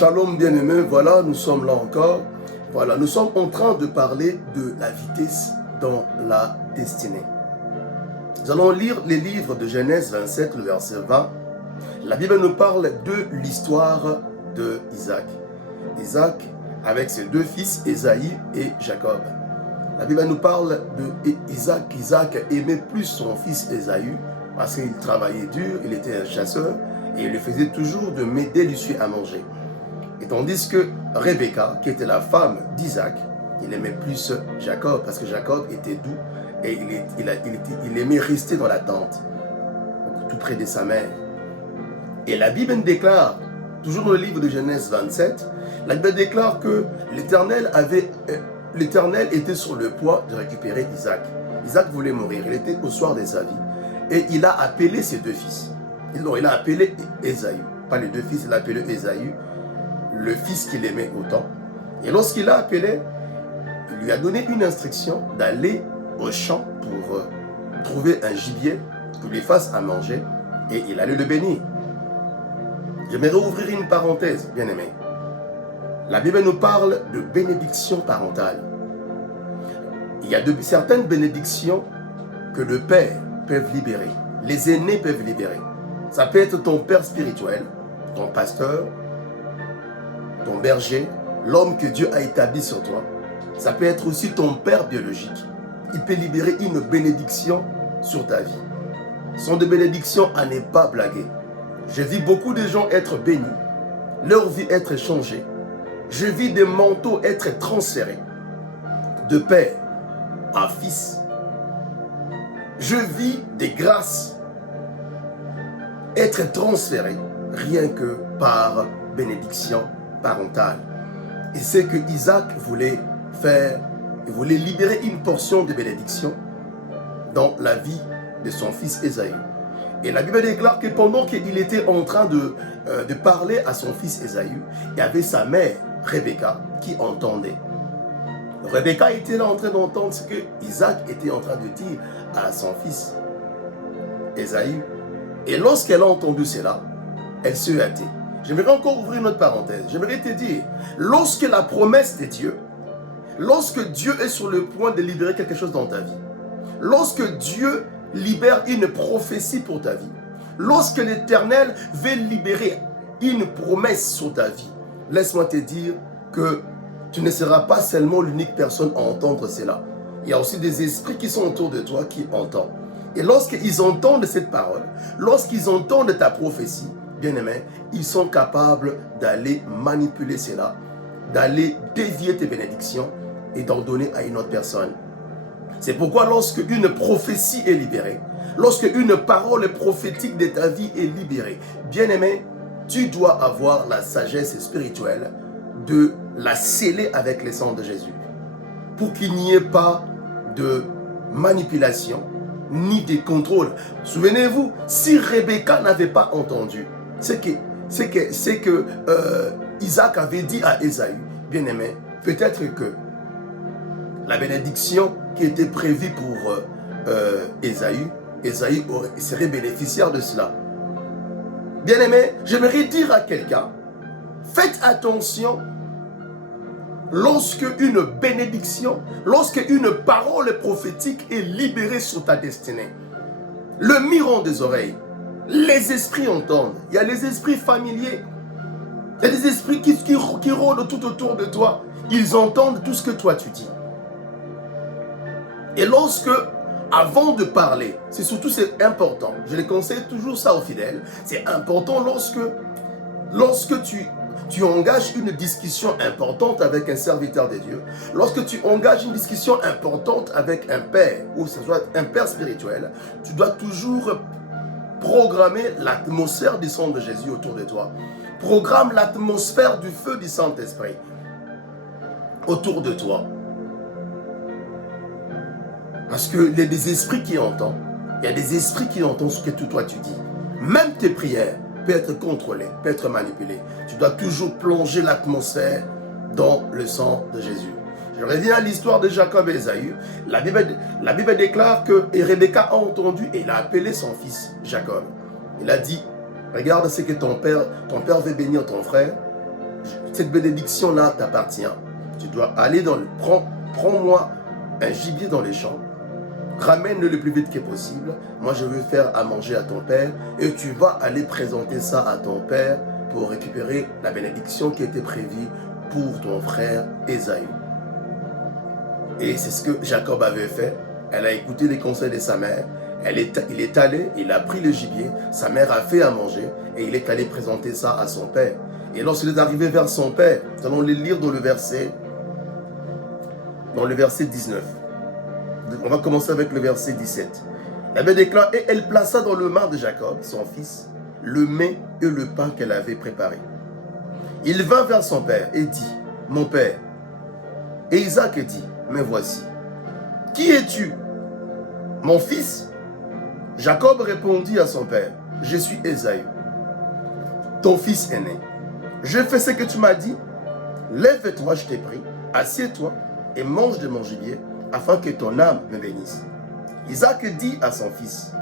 Shalom bien-aimés, voilà, nous sommes là encore. Voilà, nous sommes en train de parler de la vitesse dans la destinée. Nous allons lire les livres de Genèse 27, le verset 20. La Bible nous parle de l'histoire de Isaac. Isaac avec ses deux fils, Ésaü et Jacob. La Bible nous parle de Isaac. Isaac aimait plus son fils Ésaü parce qu'il travaillait dur, il était un chasseur et il lui faisait toujours de délices à manger. Et tandis que Rebecca, qui était la femme d'Isaac, il aimait plus Jacob parce que Jacob était doux et il aimait rester dans la tente, tout près de sa mère. Et la Bible déclare, toujours dans le livre de Genèse 27, la Bible déclare que l'Éternel était sur le point de récupérer Isaac. Isaac voulait mourir, il était au soir de sa vie. Et il a appelé ses deux fils. Non, il a appelé Ésaü, pas les deux fils, il a appelé Ésaü, le fils qu'il aimait autant. Et lorsqu'il l'a appelé, il lui a donné une instruction d'aller au champ pour trouver un gibier qu'il lui fasse à manger et il allait le bénir. J'aimerais ouvrir une parenthèse, bien aimé. La Bible nous parle de bénédiction parentale. Il y a certaines bénédictions que le père peut libérer, les aînés peuvent libérer. Ça peut être ton père spirituel, ton pasteur, ton berger, l'homme que Dieu a établi sur toi. Ça peut être aussi ton père biologique. Il peut libérer une bénédiction sur ta vie. Ce sont des bénédictions à ne pas blaguer. J'ai vu beaucoup de gens être bénis, leur vie être changée. Je vis des manteaux être transférés de père à fils. Je vis des grâces être transférées rien que par bénédiction parentale. Et c'est que Isaac voulait faire, il voulait libérer une portion de bénédiction dans la vie de son fils Ésaü. Et la Bible déclare que pendant qu'il était en train de parler à son fils Ésaü, il y avait sa mère, Rebecca, qui entendait. Rebecca était là en train d'entendre ce que Isaac était en train de dire à son fils Ésaü. Et lorsqu'elle a entendu cela, elle se hâtait. J'aimerais encore ouvrir notre parenthèse. J'aimerais te dire, lorsque la promesse de Dieu, lorsque Dieu est sur le point de libérer quelque chose dans ta vie, lorsque Dieu libère une prophétie pour ta vie, lorsque l'Éternel veut libérer une promesse sur ta vie, laisse-moi te dire que tu ne seras pas seulement l'unique personne à entendre cela. Il y a aussi des esprits qui sont autour de toi qui entendent. Et lorsqu'ils entendent cette parole, lorsqu'ils entendent ta prophétie, bien-aimé, ils sont capables d'aller manipuler cela, d'aller dévier tes bénédictions et d'en donner à une autre personne. C'est pourquoi lorsque une prophétie est libérée, lorsque une parole prophétique de ta vie est libérée, bien-aimé, tu dois avoir la sagesse spirituelle de la sceller avec le sang de Jésus. Pour qu'il n'y ait pas de manipulation, ni de contrôle. Souvenez-vous, si Rebecca n'avait pas entendu, c'est que Isaac avait dit à Ésaü, bien-aimé, peut-être que la bénédiction qui était prévue pour Ésaü serait bénéficiaire de cela. Bien-aimé, j'aimerais dire à quelqu'un, faites attention lorsque une bénédiction, lorsque une parole prophétique est libérée sur ta destinée. Le miron des oreilles, les esprits entendent. Il y a les esprits familiers. Il y a des esprits qui rôdent tout autour de toi. Ils entendent tout ce que toi tu dis. Et lorsque, avant de parler, c'est important, je les conseille toujours ça aux fidèles, c'est important lorsque tu engages une discussion importante avec un serviteur de Dieu, lorsque tu engages une discussion importante avec un père, ou ce soit un père spirituel, tu dois toujours programmer l'atmosphère du sang de Jésus autour de toi. Programme l'atmosphère du feu du Saint-Esprit autour de toi. Parce qu'il y a des esprits qui entendent. Il y a des esprits qui entendent ce que toi tu dis. Même tes prières peuvent être contrôlées, peuvent être manipulées. Tu dois toujours plonger l'atmosphère dans le sang de Jésus. Je reviens à l'histoire de Jacob et Ésaü. La Bible déclare que Rebecca a entendu et il a appelé son fils Jacob. Il a dit, regarde ce que ton père veut bénir ton frère. cette bénédiction-là t'appartient. Tu dois aller dans le... Prends-moi un gibier dans les champs, ramène-le le plus vite que possible. Moi, je veux faire à manger à ton père et tu vas aller présenter ça à ton père pour récupérer la bénédiction qui était prévue pour ton frère Ésaü. Et c'est ce que Jacob avait fait. Elle a écouté les conseils de sa mère. Il est allé, il a pris le gibier, sa mère a fait à manger et il est allé présenter ça à son père. Et lorsqu'il est arrivé vers son père, nous allons le lire dans le verset 19. On va commencer avec le verset 17. La Bible déclare, et elle plaça dans le mar de Jacob, son fils, le mets et le pain qu'elle avait préparé. Il vint vers son père et dit, mon père. Et Isaac dit, mais voici. Qui es-tu, mon fils? Jacob répondit à son père, je suis Ésaü, ton fils aîné. Je fais ce que tu m'as dit. Lève-toi, je t'ai pris, assieds-toi et mange de mon gibier, afin que ton âme me bénisse. Isaac dit à son fils,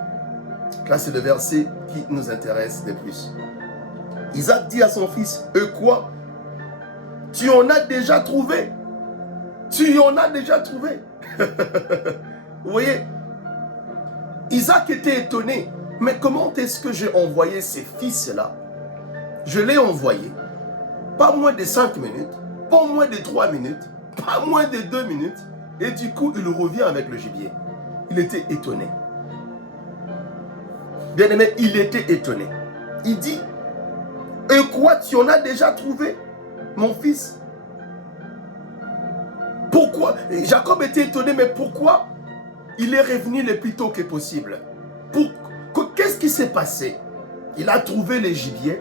là c'est le verset qui nous intéresse le plus. Isaac dit à son fils, quoi? Tu en as déjà trouvé. Tu en as déjà trouvé. Vous voyez, Isaac était étonné. Mais comment est-ce que j'ai envoyé ces fils-là? Je l'ai envoyé, pas moins de 5 minutes, pas moins de 3 minutes, pas moins de 2 minutes. Et du coup, il revient avec le gibier. Il était étonné. Bien aimé, il était étonné. Il dit, et quoi, tu en as déjà trouvé, mon fils? Pourquoi? Jacob était étonné, mais pourquoi il est revenu le plus tôt que possible? Qu'est-ce qui s'est passé? Il a trouvé le gibier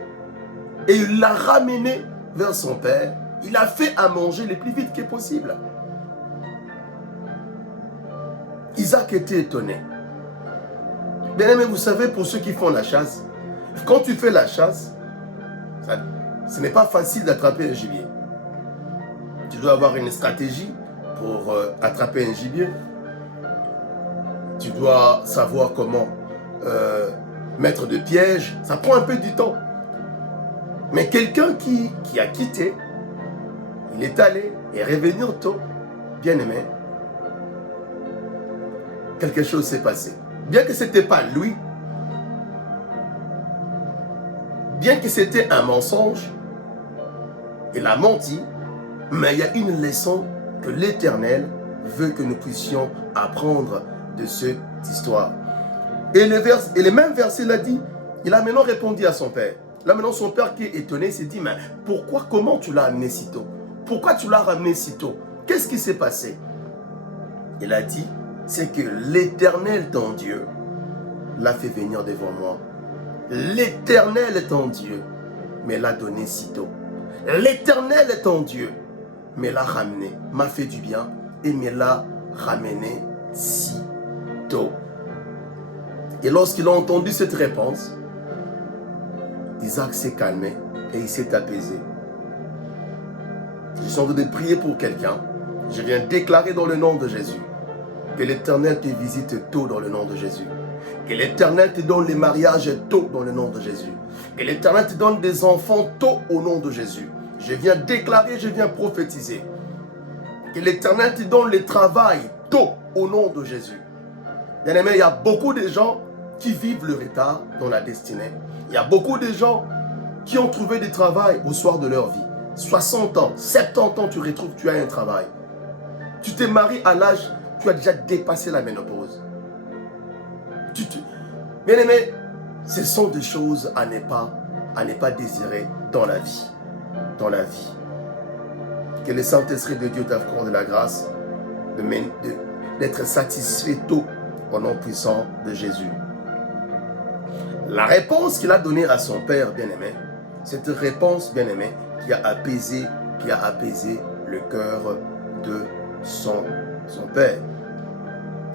et il l'a ramené vers son père. Il a fait à manger le plus vite que possible. Isaac était étonné. Bien aimé, vous savez, pour ceux qui font la chasse, quand tu fais la chasse, ce n'est pas facile d'attraper un gibier. Tu dois avoir une stratégie pour attraper un gibier. Tu dois savoir comment mettre de pièges. Ça prend un peu du temps. Mais quelqu'un qui a quitté, il est allé et revenir tôt, bien aimé, quelque chose s'est passé. Bien que ce n'était pas lui, bien que c'était un mensonge, il a menti, mais il y a une leçon que l'Éternel veut que nous puissions apprendre de cette histoire. Et le même verset l'a dit, il a maintenant répondu à son père. Là maintenant son père qui est étonné s'est dit, mais comment tu l'as amené si tôt? Pourquoi tu l'as ramené si tôt? Qu'est-ce qui s'est passé? Il a dit, c'est que l'Éternel ton Dieu l'a fait venir devant moi. L'Éternel ton Dieu me l'a donné si tôt. L'Éternel ton Dieu me l'a ramené, m'a fait du bien et me l'a ramené si tôt. Et lorsqu'il a entendu cette réponse, Isaac s'est calmé et il s'est apaisé. Je suis en train de prier pour quelqu'un. Je viens déclarer dans le nom de Jésus que l'Éternel te visite tôt dans le nom de Jésus. Que l'Éternel te donne les mariages tôt dans le nom de Jésus. Que l'Éternel te donne des enfants tôt au nom de Jésus. Je viens déclarer, je viens prophétiser. Que l'Éternel te donne le travail tôt au nom de Jésus. Bien aimé, il y a beaucoup de gens qui vivent le retard dans la destinée. Il y a beaucoup de gens qui ont trouvé du travail au soir de leur vie. 60 ans, 70 ans, tu retrouves, tu as un travail. Tu t'es marié à l'âge, tu as déjà dépassé la ménopause. Bien aimé, ce sont des choses à ne pas désirer dans la vie. Dans la vie. Que le Saint-Esprit de Dieu t'accorde la grâce d'être satisfait tôt au nom puissant de Jésus. La réponse qu'il a donnée à son père bien-aimé, cette réponse bien-aimé qui a apaisé le cœur de son père.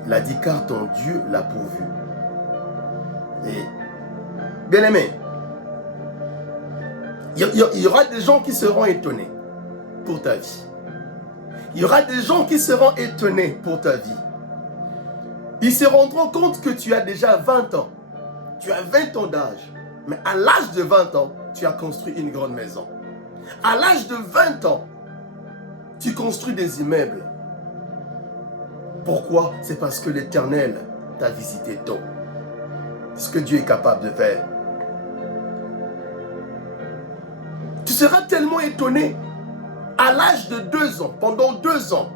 Il a dit, car ton Dieu l'a pourvu. Et bien-aimé, il y aura des gens qui seront étonnés pour ta vie. Il y aura des gens qui seront étonnés pour ta vie. Ils se rendront compte que tu as déjà 20 ans. Tu as 20 ans d'âge. Mais à l'âge de 20 ans, tu as construit une grande maison. À l'âge de 20 ans, tu construis des immeubles. Pourquoi? C'est parce que l'Éternel t'a visité tôt. C'est ce que Dieu est capable de faire. Tu seras tellement étonné. À l'âge de 2 ans, pendant 2 ans,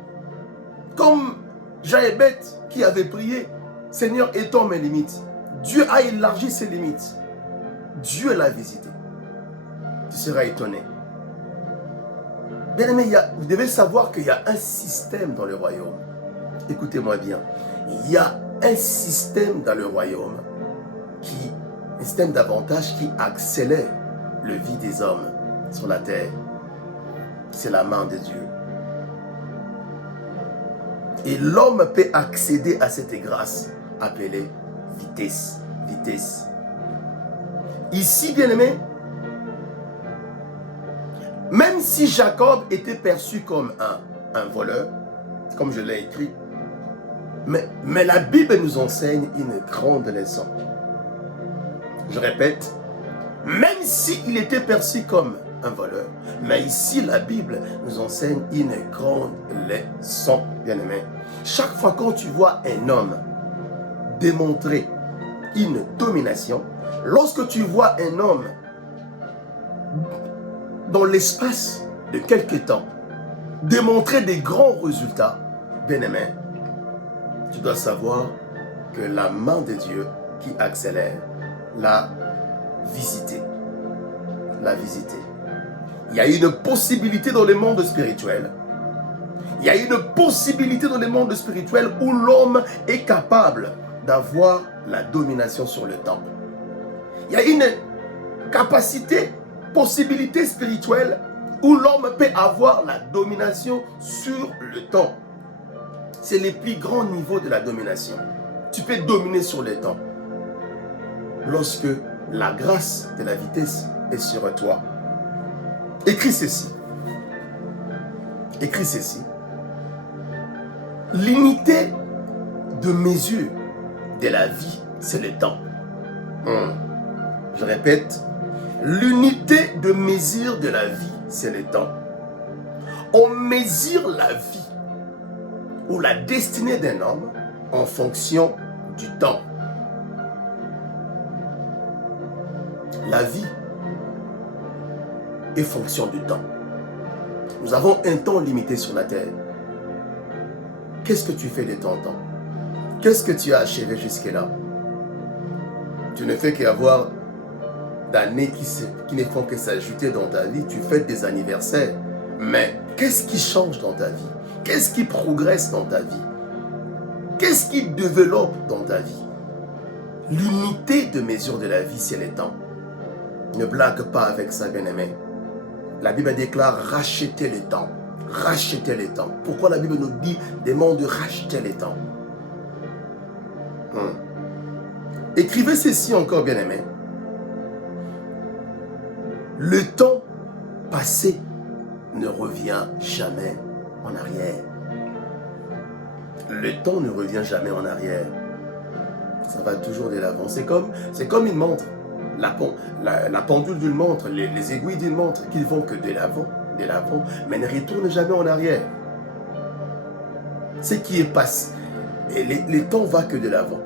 comme Jaébet qui avait prié, Seigneur, étends mes limites. Dieu a élargi ses limites. Dieu l'a visité. Tu seras étonné. Bien aimé, vous devez savoir qu'il y a un système dans le royaume. Écoutez-moi bien. Il y a un système dans le royaume, un système d'avantages qui accélère le vie des hommes sur la terre. C'est la main de Dieu. Et l'homme peut accéder à cette grâce appelée vitesse. Vitesse. Ici, bien aimé, même si Jacob était perçu comme un voleur, comme je l'ai écrit, mais la Bible nous enseigne une grande leçon. Je répète, même s'il était perçu comme un voleur, mais ici la Bible nous enseigne une grande leçon, bien-aimé. Chaque fois quand tu vois un homme démontrer une domination, lorsque tu vois un homme dans l'espace de quelque temps démontrer des grands résultats, bien-aimé, tu dois savoir que la main de Dieu qui accélère l'a visité. L'a visité. Il y a une possibilité dans le monde spirituel. Il y a une possibilité dans le monde spirituel où l'homme est capable d'avoir la domination sur le temps. Il y a une capacité, possibilité spirituelle où l'homme peut avoir la domination sur le temps. C'est le plus grand niveau de la domination. Tu peux dominer sur le temps lorsque la grâce de la vitesse est sur toi. Écris ceci. Écris ceci. L'unité de mesure de la vie, c'est le temps. Je répète, l'unité de mesure de la vie, c'est le temps. On mesure la vie ou la destinée d'un homme en fonction du temps. La vie est fonction du temps. Nous avons un temps limité sur la terre. Qu'est-ce que tu fais de ton temps? Qu'est-ce que tu as achevé jusque-là? Tu ne fais qu'avoir d'années qui ne font que s'ajouter dans ta vie. Tu fêtes des anniversaires. Mais qu'est-ce qui change dans ta vie? Qu'est-ce qui progresse dans ta vie? Qu'est-ce qui développe dans ta vie? L'unité de mesure de la vie, c'est le temps. Ne blague pas avec ça, bien-aimé. La Bible déclare racheter le temps. Racheter le temps. Pourquoi la Bible nous dit demande de racheter le temps? Écrivez ceci encore, bien-aimé. Le temps passé ne revient jamais en arrière. Le temps ne revient jamais en arrière. Ça va toujours de l'avant. C'est comme une montre. La pendule d'une montre, les aiguilles d'une montre qui ne vont que de l'avant, mais ne retournent jamais en arrière. Ce qui est passé, et le temps va que de l'avant.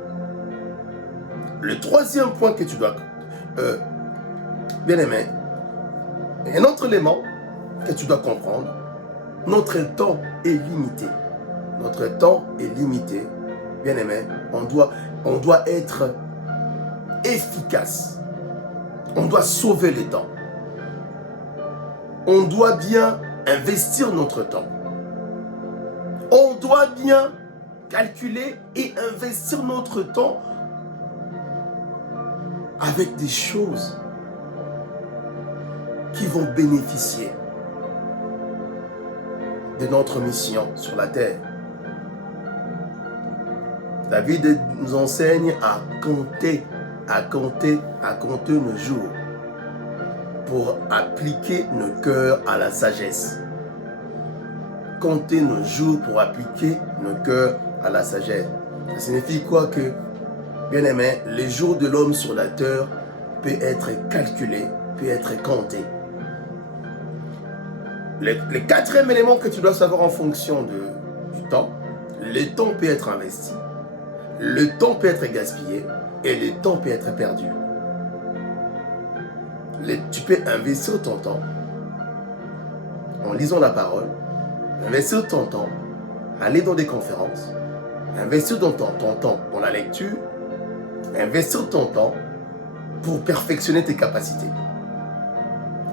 Le troisième point que tu dois, bien aimé, un autre élément que tu dois comprendre, notre temps est limité. Notre temps est limité. Bien aimé, on doit être efficace. On doit sauver le temps. On doit bien investir notre temps. On doit bien calculer et investir notre temps avec des choses qui vont bénéficier de notre mission sur la terre. David nous enseigne à compter nos jours pour appliquer nos cœurs à la sagesse. Compter nos jours pour appliquer nos cœurs à la sagesse. Ça signifie quoi? Que, bien aimé, les jours de l'homme sur la terre peut être calculé, peut être compté. Le quatrième élément que tu dois savoir en fonction du temps, le temps peut être investi, le temps peut être gaspillé et le temps peut être perdu. Tu peux investir ton temps en lisant la parole, investir ton temps, aller dans des conférences, investir ton temps dans la lecture, investir ton temps pour perfectionner tes capacités.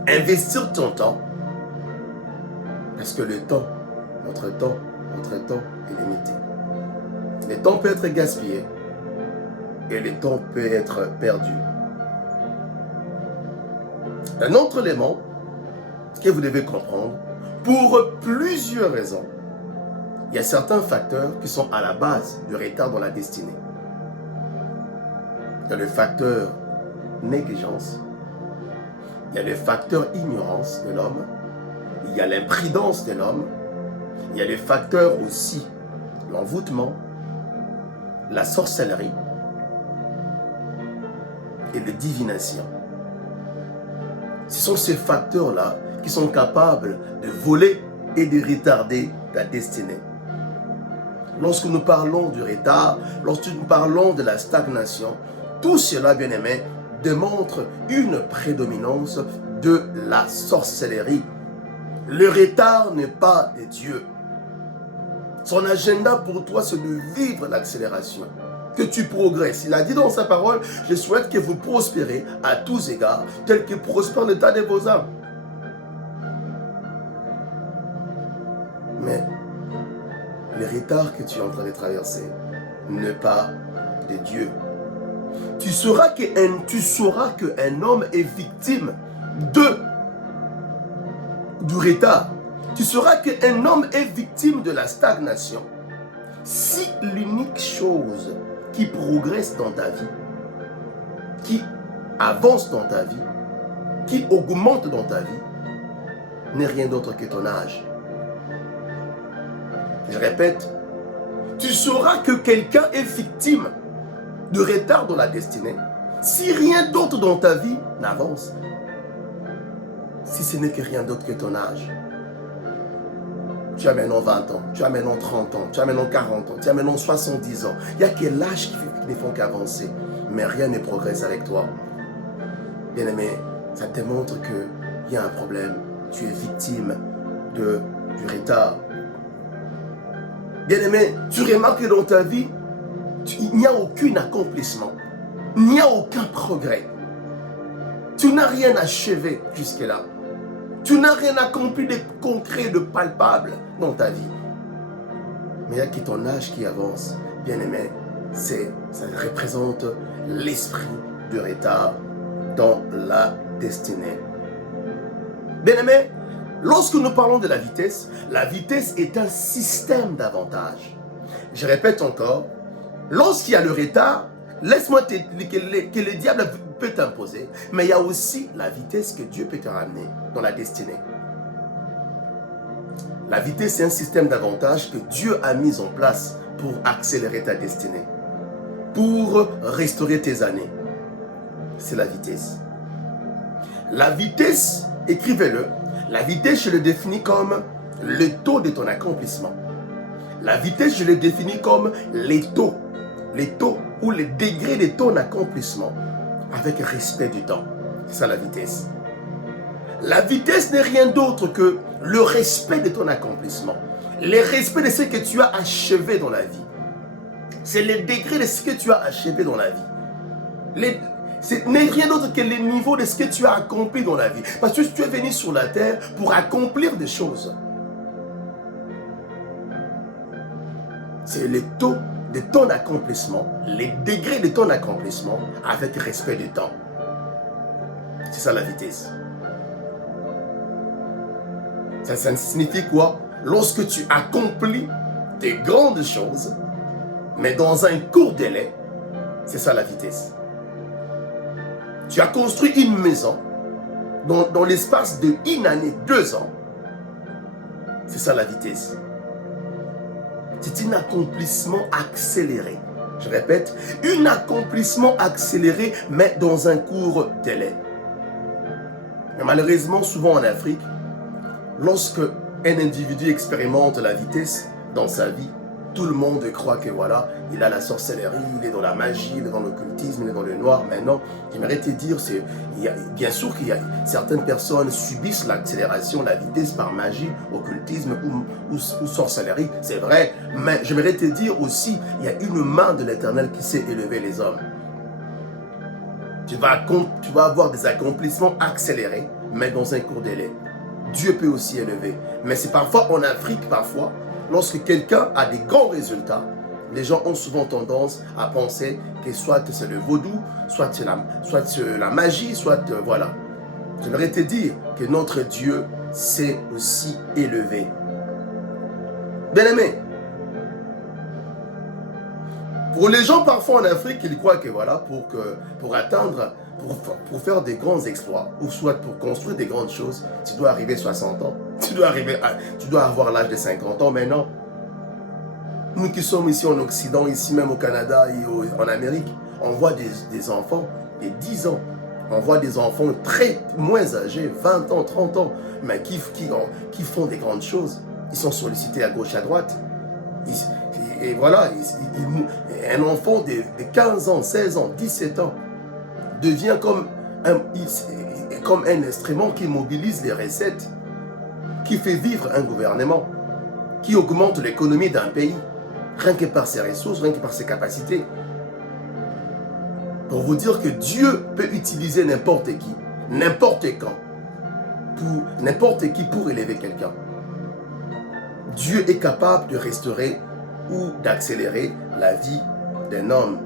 Investir ton temps, parce que le temps, notre temps est limité. Le temps peut être gaspillé et le temps peut être perdu. Un autre élément que vous devez comprendre, pour plusieurs raisons, il y a certains facteurs qui sont à la base du retard dans la destinée. Il y a le facteur négligence, il y a le facteur ignorance de l'homme, il y a l'imprudence de l'homme, il y a le facteur aussi l'envoûtement, la sorcellerie et la divination. Ce sont ces facteurs-là qui sont capables de voler et de retarder ta destinée. Lorsque nous parlons du retard, lorsque nous parlons de la stagnation, tout cela, bien aimé, démontre une prédominance de la sorcellerie. Le retard n'est pas de Dieu. Son agenda pour toi, c'est de vivre l'accélération, que tu progresses. Il a dit dans sa parole, je souhaite que vous prospérez à tous égards, tel que prospère l'état de vos âmes. Mais le retard que tu es en train de traverser n'est pas de Dieu. Tu sauras qu'un homme est victime du retard. Tu sauras qu'un homme est victime de la stagnation si l'unique chose qui progresse dans ta vie, qui avance dans ta vie, qui augmente dans ta vie, n'est rien d'autre que ton âge. Je répète, tu sauras que quelqu'un est victime de retard dans la destinée si rien d'autre dans ta vie n'avance, si ce n'est que rien d'autre que ton âge. Tu as maintenant 20 ans, tu as maintenant 30 ans, tu as maintenant 40 ans, tu as maintenant 70 ans. Il n'y a que l'âge qui ne font qu'avancer, mais rien ne progresse avec toi. Bien-aimé, ça te montre qu'il y a un problème. Tu es victime du retard. Bien-aimé, tu remarques que dans ta vie, il n'y a aucun accomplissement. Il n'y a aucun progrès. Tu n'as rien achevé jusque-là. Tu n'as rien accompli de concret, de palpable dans ta vie. Mais il n'y a que ton âge qui avance. Bien-aimé, ça représente l'esprit de retard dans la destinée. Bien-aimé, lorsque nous parlons de la vitesse est un système d'avantages. Je répète encore, lorsqu'il y a le retard, laisse-moi te dire que le diable peut t'imposer, mais il y a aussi la vitesse que Dieu peut te ramener dans la destinée. La vitesse, c'est un système d'avantages que Dieu a mis en place pour accélérer ta destinée, pour restaurer tes années. C'est la vitesse. La vitesse, écrivez-le, la vitesse, je le définis comme le taux de ton accomplissement. La vitesse, je le définis comme les taux ou les degrés de ton accomplissement avec respect du temps. C'est ça la vitesse. La vitesse n'est rien d'autre que le respect de ton accomplissement. Le respect de ce que tu as achevé dans la vie. C'est le degré de ce que tu as achevé dans la vie. Ce n'est rien d'autre que le niveau de ce que tu as accompli dans la vie. Parce que tu es venu sur la terre pour accomplir des choses. C'est le taux de ton accomplissement, les degrés de ton accomplissement avec respect du temps. C'est ça la vitesse. Ça signifie quoi? Lorsque tu accomplis des grandes choses, mais dans un court délai, c'est ça la vitesse. Tu as construit une maison dans l'espace d'1 année, 2 ans. C'est ça la vitesse. C'est un accomplissement accéléré. Je répète, un accomplissement accéléré, mais dans un court délai. Mais malheureusement, souvent en Afrique, lorsque un individu expérimente la vitesse dans sa vie, tout le monde croit que voilà, il a la sorcellerie, il est dans la magie, il est dans l'occultisme, il est dans le noir. Maintenant, j'aimerais te dire, bien sûr qu'il y a certaines personnes subissent l'accélération, la vitesse par magie, occultisme ou sorcellerie, c'est vrai. Mais j'aimerais te dire aussi, il y a une main de l'Éternel qui sait élever les hommes. Tu vas avoir des accomplissements accélérés, mais dans un court délai. Dieu peut aussi élever. Mais c'est parfois en Afrique, lorsque quelqu'un a des grands résultats, les gens ont souvent tendance à penser que soit c'est le vaudou, soit c'est la magie, soit voilà. J'aimerais te dire que notre Dieu s'est aussi élevé. Bien-aimé, pour les gens parfois en Afrique, ils croient que voilà, pour atteindre, pour faire des grands exploits, ou soit pour construire des grandes choses, tu dois arriver à 60 ans. Tu dois avoir l'âge de 50 ans, mais non. Nous qui sommes ici en Occident, ici même au Canada et en Amérique, on voit des enfants de 10 ans. On voit des enfants très moins âgés, 20 ans, 30 ans, mais qui font des grandes choses. Ils sont sollicités à gauche, à droite. Et voilà, un enfant de 15 ans, 16 ans, 17 ans devient comme un instrument qui mobilise les recettes, qui fait vivre un gouvernement, qui augmente l'économie d'un pays, rien que par ses ressources, rien que par ses capacités. Pour vous dire que Dieu peut utiliser n'importe qui, n'importe quand, pour élever quelqu'un. Dieu est capable de restaurer ou d'accélérer la vie d'un homme.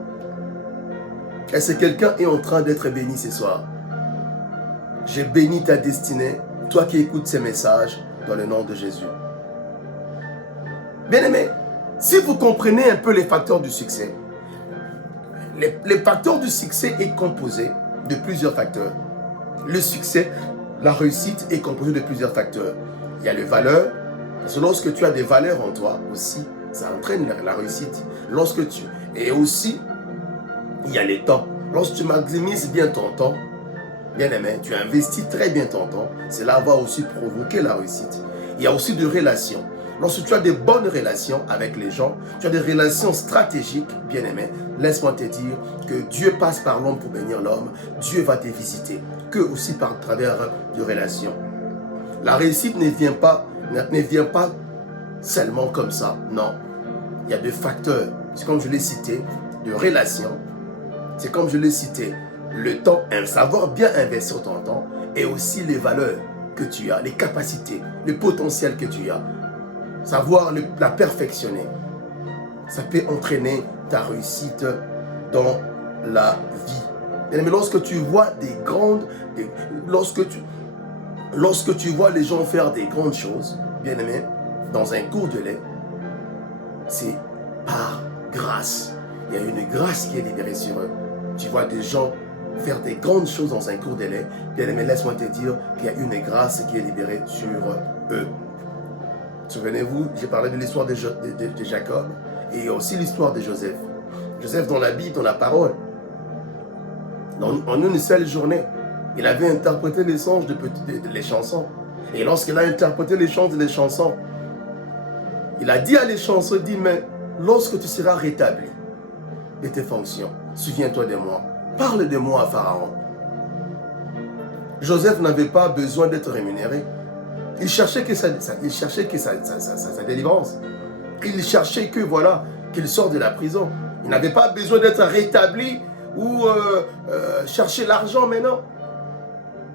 Est-ce que quelqu'un est en train d'être béni ce soir? J'ai béni ta destinée, toi qui écoutes ces messages, dans le nom de Jésus. Bien-aimés, si vous comprenez un peu les facteurs du succès, les facteurs du succès est composé de plusieurs facteurs. Le succès, la réussite est composée de plusieurs facteurs. Il y a les valeurs, parce que lorsque tu as des valeurs en toi aussi, ça entraîne la réussite. Et aussi, il y a les temps. Lorsque tu maximises bien ton temps, bien aimé, tu investis très bien ton temps, cela va aussi provoquer la réussite. Il y a aussi des relations. Lorsque tu as des bonnes relations avec les gens, tu as des relations stratégiques, bien aimé, laisse-moi te dire que Dieu passe par l'homme pour bénir l'homme. Dieu va te visiter, que aussi par travers de relations. La réussite ne vient pas seulement comme ça, non. Il y a des facteurs, c'est comme je l'ai cité, de relations, c'est comme je l'ai cité, le temps, savoir bien investir ton temps, et aussi les valeurs que tu as, les capacités, le potentiel que tu as, savoir la perfectionner. Ça peut entraîner ta réussite dans la vie. Mais lorsque tu vois lorsque tu vois les gens faire des grandes choses, bien aimé, dans un court délai, c'est par grâce. Il y a une grâce qui est libérée sur eux. Tu vois des gens faire des grandes choses dans un court délai, bien aimé, laisse-moi te dire qu'il y a une grâce qui est libérée sur eux. Souvenez-vous, j'ai parlé de l'histoire de Jacob et aussi l'histoire de Joseph. Joseph dans la Bible, dans la parole, en une seule journée, il avait interprété les songes les chansons. Et lorsqu'il a interprété les chants des chansons, il a dit à les chansons, il dit, mais lorsque tu seras rétabli de tes fonctions, souviens-toi de moi, parle de moi à Pharaon. Joseph n'avait pas besoin d'être rémunéré. Il cherchait que sa délivrance. Il cherchait que voilà, qu'il sorte de la prison. Il n'avait pas besoin d'être rétabli ou chercher l'argent maintenant.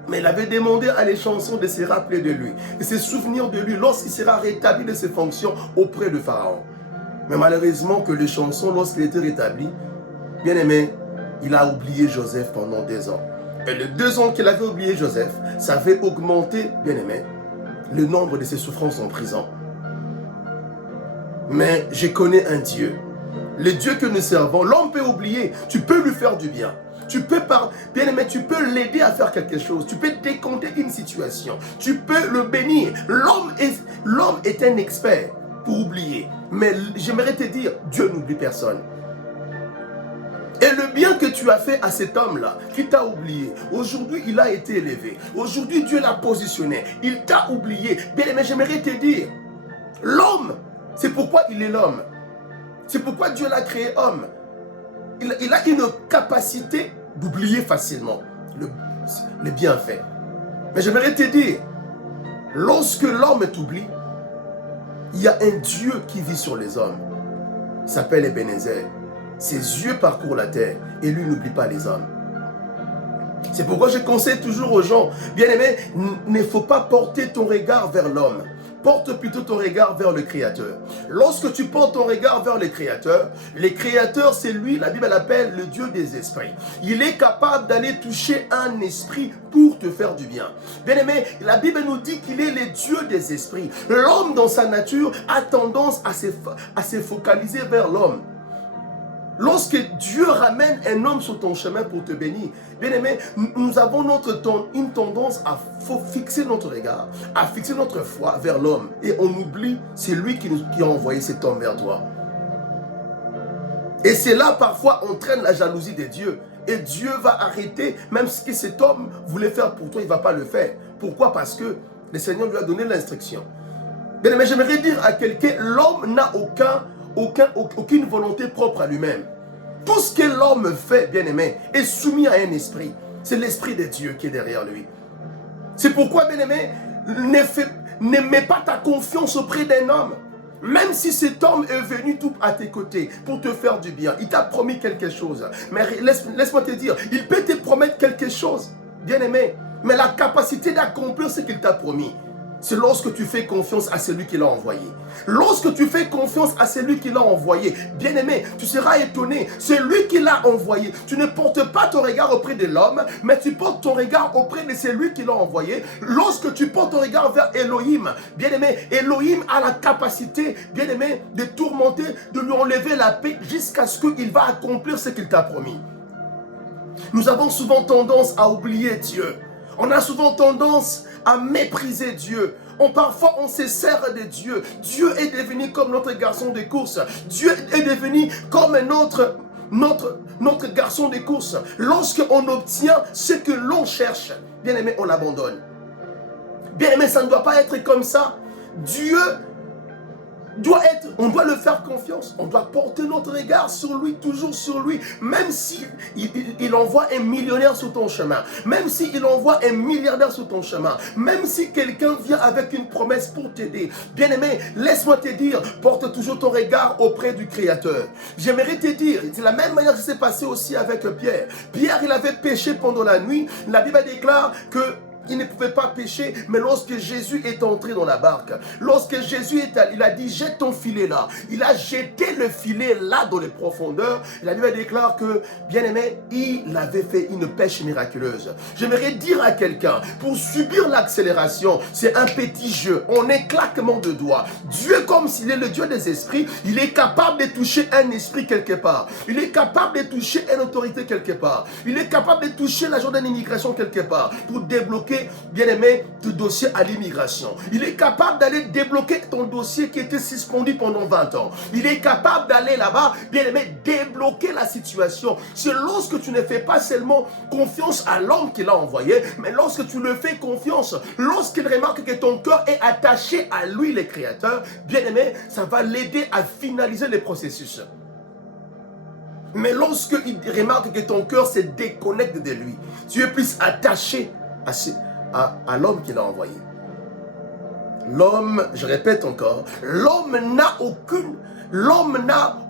Mais il avait demandé à les chansons de se rappeler de lui, de se souvenir de lui lorsqu'il sera rétabli de ses fonctions auprès de Pharaon. Mais malheureusement que les chansons, lorsqu'il était rétabli, bien aimé, il a oublié Joseph pendant 2 ans. Et les 2 ans qu'il avait oublié Joseph, ça avait augmenté, bien aimé, le nombre de ses souffrances en prison. Mais je connais un Dieu. Le Dieu que nous servons, l'homme peut oublier. Tu peux lui faire du bien. Bien aimé, tu peux l'aider à faire quelque chose. Tu peux décompter une situation. Tu peux le bénir. L'homme est un expert pour oublier. Mais j'aimerais te dire, Dieu n'oublie personne. Et le bien que tu as fait à cet homme-là, qui t'a oublié, aujourd'hui il a été élevé. Aujourd'hui Dieu l'a positionné. Il t'a oublié. Bien aimé, j'aimerais te dire, l'homme, c'est pourquoi il est l'homme. C'est pourquoi Dieu l'a créé homme. Il a une capacité d'oublier facilement les bienfaits. Mais j'aimerais te dire, lorsque l'homme t'oublie, il y a un Dieu qui vit sur les hommes. Il s'appelle Ebenezer. Ses yeux parcourent la terre et lui n'oublie pas les hommes. C'est pourquoi je conseille toujours aux gens, bien aimé, il ne faut pas porter ton regard vers l'homme. Porte plutôt ton regard vers le Créateur. Lorsque tu portes ton regard vers le Créateur, c'est lui, la Bible l'appelle le Dieu des esprits. Il est capable d'aller toucher un esprit pour te faire du bien. Bien aimé, la Bible nous dit qu'il est le Dieu des esprits. L'homme dans sa nature a tendance à se focaliser vers l'homme. Lorsque Dieu ramène un homme sur ton chemin pour te bénir, bien aimé, nous avons une tendance à fixer notre regard, à fixer notre foi vers l'homme. Et on oublie, c'est lui qui a envoyé cet homme vers toi. Et c'est là, parfois, on traîne la jalousie de Dieu. Et Dieu va arrêter, même ce que cet homme voulait faire pour toi, il ne va pas le faire. Pourquoi? Parce que le Seigneur lui a donné l'instruction. Bien aimé, j'aimerais dire à quelqu'un, l'homme n'a aucune volonté propre à lui-même. Tout ce que l'homme fait, bien aimé, est soumis à un esprit. C'est l'esprit de Dieu qui est derrière lui. C'est pourquoi, bien aimé, ne mets pas ta confiance auprès d'un homme. Même si cet homme est venu tout à tes côtés pour te faire du bien, il t'a promis quelque chose. Mais laisse-moi te dire, il peut te promettre quelque chose, bien aimé. Mais la capacité d'accomplir ce qu'il t'a promis, c'est lorsque tu fais confiance à celui qui l'a envoyé. Lorsque tu fais confiance à celui qui l'a envoyé, bien aimé, tu seras étonné. C'est lui qui l'a envoyé. Tu ne portes pas ton regard auprès de l'homme, mais tu portes ton regard auprès de celui qui l'a envoyé. Lorsque tu portes ton regard vers Elohim, bien aimé, Elohim a la capacité, bien aimé, de tourmenter, de lui enlever la paix jusqu'à ce qu'il va accomplir ce qu'il t'a promis. Nous avons souvent tendance à oublier Dieu. On a souvent tendance à mépriser Dieu. Parfois, on se sert de Dieu. Dieu est devenu comme notre garçon de course. Dieu est devenu comme notre garçon de course. Lorsqu'on obtient ce que l'on cherche, bien aimé, on l'abandonne. Bien aimé, ça ne doit pas être comme ça. Dieu on doit le faire confiance, on doit porter notre regard sur lui, toujours sur lui, même si il envoie un millionnaire sur ton chemin, même si il envoie un milliardaire sur ton chemin, même si quelqu'un vient avec une promesse pour t'aider. Bien aimé, laisse-moi te dire, porte toujours ton regard auprès du Créateur. J'aimerais te dire, c'est la même manière que s'est passé aussi avec Pierre. Pierre, il avait péché pendant la nuit. La Bible déclare que il ne pouvait pas pécher, mais lorsque Jésus est entré dans la barque, lorsque Jésus il a dit jette ton filet là, il a jeté le filet là dans les profondeurs. La Bible déclare que, bien aimé, il avait fait une pêche miraculeuse. J'aimerais dire à quelqu'un, pour subir l'accélération, c'est un petit jeu, on est claquement de doigts. Dieu, comme s'il est le Dieu des esprits, il est capable de toucher un esprit quelque part, il est capable de toucher une autorité quelque part, il est capable de toucher l'agent de l'immigration quelque part, pour débloquer, bien aimé, ton dossier à l'immigration. Il est capable d'aller débloquer ton dossier qui était suspendu pendant 20 ans. Il est capable d'aller là-bas, bien aimé, débloquer la situation. C'est lorsque tu ne fais pas seulement confiance à l'homme qui l'a envoyé, mais lorsque tu le fais confiance, lorsqu'il remarque que ton cœur est attaché à lui, le Créateur, bien aimé, ça va l'aider à finaliser le processus. Mais lorsqu'il remarque que ton cœur se déconnecte de lui, tu es plus attaché à l'homme qui l'a envoyé. L'homme, je répète encore, l'homme n'a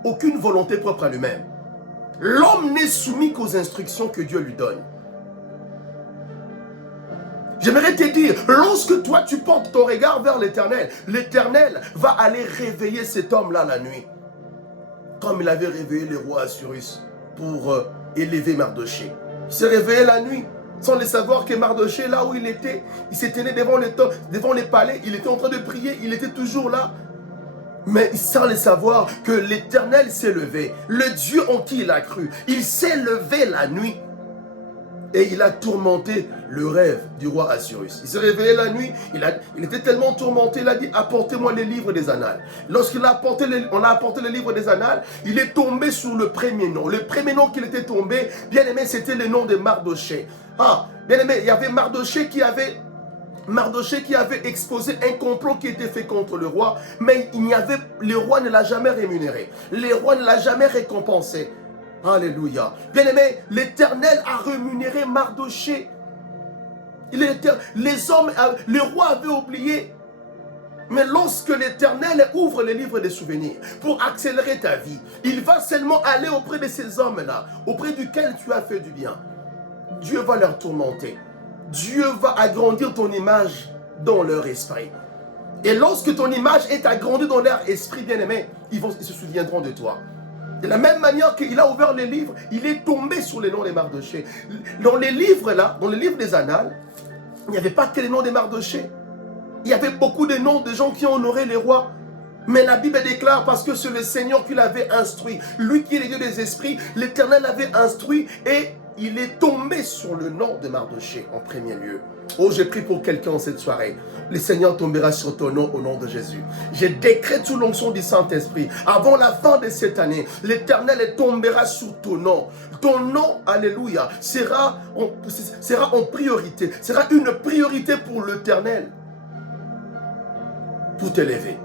aucune volonté propre à lui-même. L'homme n'est soumis qu'aux instructions que Dieu lui donne. J'aimerais te dire, lorsque toi tu portes ton regard vers l'Éternel, l'Éternel va aller réveiller cet homme-là la nuit. Comme il avait réveillé le roi Assyrus pour élever Mardochée. Il s'est réveillé la nuit. Sans le savoir que Mardochée, là où il était, il s'est tenu devant les palais, il était en train de prier, il était toujours là. Mais sans le savoir que l'Éternel s'est levé, le Dieu en qui il a cru, il s'est levé la nuit. Et il a tourmenté le rêve du roi Assyrus. Il s'est réveillé la nuit, il était tellement tourmenté, il a dit, apportez-moi les livres des annales. Lorsqu'on a apporté les livres des annales, il est tombé sur le premier nom. Le premier nom qu'il était tombé, bien aimé, c'était le nom de Mardochée. Ah, bien aimé, il y avait Mardochée qui avait exposé un complot qui était fait contre le roi, mais le roi ne l'a jamais rémunéré. Le roi ne l'a jamais récompensé. Alléluia. Bien-aimé, l'Éternel a rémunéré Mardochée. Les hommes, le roi avait oublié. Mais lorsque l'Éternel ouvre les livres des souvenirs pour accélérer ta vie, il va seulement aller auprès de ces hommes-là, auprès duquel tu as fait du bien. Dieu va leur tourmenter. Dieu va agrandir ton image dans leur esprit. Et lorsque ton image est agrandie dans leur esprit, bien-aimé, ils se souviendront de toi. De la même manière qu'il a ouvert les livres, il est tombé sur les noms des Mardochée. Dans les livres là, dans le livre des annales, il n'y avait pas que les noms des Mardochée. Il y avait beaucoup de noms de gens qui ont honoré les rois. Mais la Bible déclare, parce que c'est le Seigneur qui l'avait instruit. Lui qui est le Dieu des esprits, l'Éternel l'avait instruit et il est tombé sur le nom de Mardochée en premier lieu. Oh, j'ai pris pour quelqu'un en cette soirée. Le Seigneur tombera sur ton nom au nom de Jésus. Je décrète sous l'onction du Saint-Esprit. Avant la fin de cette année, l'Éternel tombera sur ton nom. Ton nom, alléluia, sera en priorité. Sera une priorité pour l'Éternel. Tout élevé.